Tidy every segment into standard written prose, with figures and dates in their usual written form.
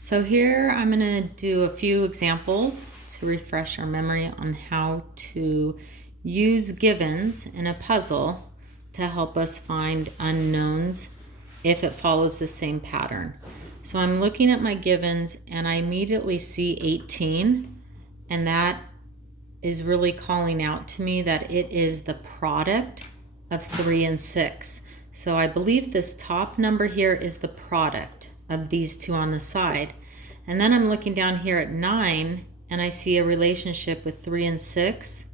So here I'm going to do a few examples to refresh our memory on how to use givens in a puzzle to help us find unknowns if it follows the same pattern. So I'm looking at my givens and I immediately see 18, and that is really calling out to me that it is the product of 3 and 6. So I believe this top number here is the product of these two on the side. And then I'm looking down here at 9 and I see a relationship with 3 and 6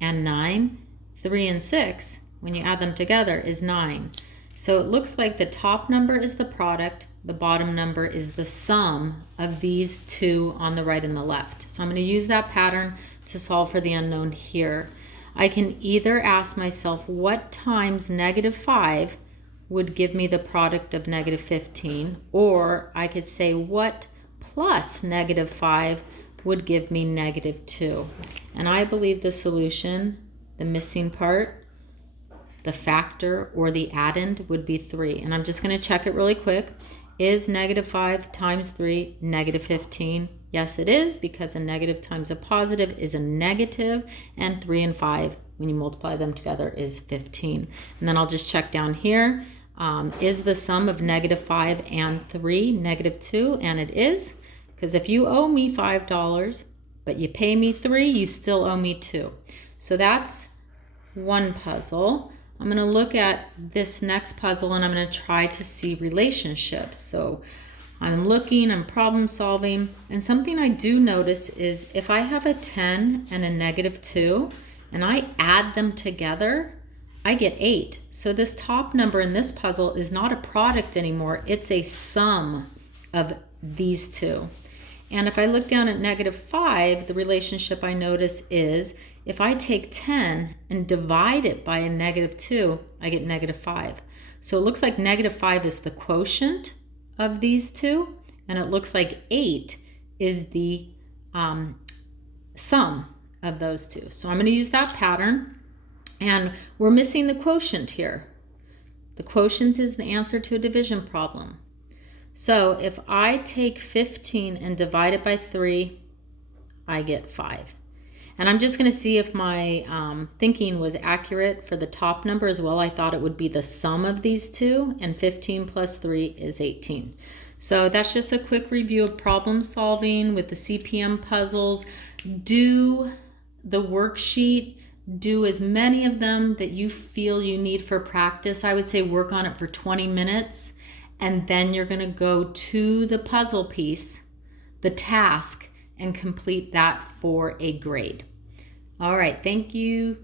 and 9. 3 and 6, when you add them together, is 9. So it looks like the top number is the product, the bottom number is the sum of these two on the right and the left. So I'm going to use that pattern to solve for the unknown here. I can either ask myself what times -5 would give me the product of -15, or I could say what plus -5 would give me -2. And I believe the solution, the missing part, the factor or the addend would be 3. And I'm just going to check it really quick. Is -5 times 3 -15? Yes, it is, because a negative times a positive is a negative, and 3 and 5, when you multiply them together, is 15. And then I'll just check down here. Is the sum of -5 and 3 -2? And it is, because if you owe me $5, but you pay me 3, you still owe me 2. So that's one puzzle. I'm going to look at this next puzzle and I'm going to try to see relationships. So I'm looking, I'm problem solving, and something I do notice is if I have a 10 and a -2 and I add them together, I get 8. So this top number in this puzzle is not a product anymore, it's a sum of these two. And if I look down at -5, the relationship I notice is if I take 10 and divide it by a -2, I get -5. So it looks like -5 is the quotient of these two, and it looks like 8 is the sum of those two. So I'm going to use that pattern, and we're missing the quotient here. The quotient is the answer to a division problem. So if I take 15 and divide it by 3, I get 5. And I'm just going to see if my thinking was accurate for the top number as well. I thought it would be the sum of these two, and 15 plus 3 is 18. So that's just a quick review of problem solving with the CPM puzzles. Do the worksheet. Do as many of them that you feel you need for practice. I would say work on it for 20 minutes, and then you're going to go to the puzzle piece, the task, and complete that for a grade. All right, thank you.